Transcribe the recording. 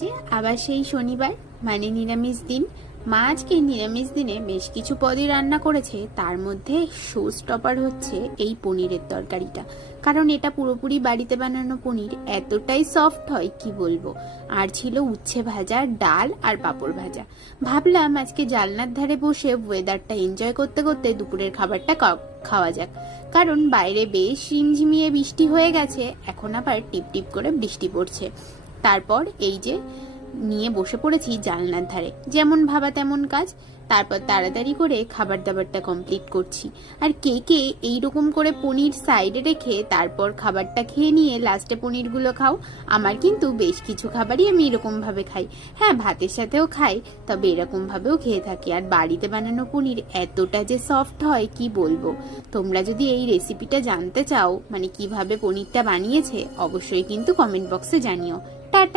যে আবার সেই শনিবার মানে নিরামিষ দিন। মা আজকে নিরামিষ দিনে বেশ কিছু পদই রান্না করেছে, তার মধ্যে শো স্টপার হচ্ছে এই পনিরের তরকারিটা। কারণ এটা পুরোপুরি বাড়িতে বানানো পনির, এতটাই সফট হয় কি বলবো। আর ছিল উচ্ছে ভাজা, ডাল আর পাঁপড় ভাজা। ভাবলাম আজকে জানলার ধারে বসে ওয়েদারটা এনজয় করতে করতে দুপুরের খাবারটা খাওয়া যাক। কারণ বাইরে বেশ ঝিমঝিমিয়ে বৃষ্টি হয়ে গেছে, এখন আবার টিপ টিপ করে বৃষ্টি পড়ছে। তারপর এই যে নিয়ে বসে পড়েছি জানলার ধারে, যেমন ভাবা তেমন কাজ। তারপর তাড়াতাড়ি করে খাবার দাবারটা কমপ্লিট করছি। আর কে কে এইরকম করে পনির সাইডে রেখে তারপর খাবারটা খেয়ে নিয়ে লাস্টে পনিরগুলো খাও? আমার কিন্তু বেশ কিছু খাবারই আমি এরকম ভাবে খাই। হ্যাঁ, ভাতের সাথেও খাই, তবে এরকম ভাবেও খেয়ে থাকি। আর বাড়িতে বানানো পনির এতটা যে সফট হয় কি বলবো। তোমরা যদি এই রেসিপিটা জানতে চাও, মানে কিভাবে পনিরটা বানিয়েছে, অবশ্যই কিন্তু কমেন্ট বক্সে জানিও। টাটা।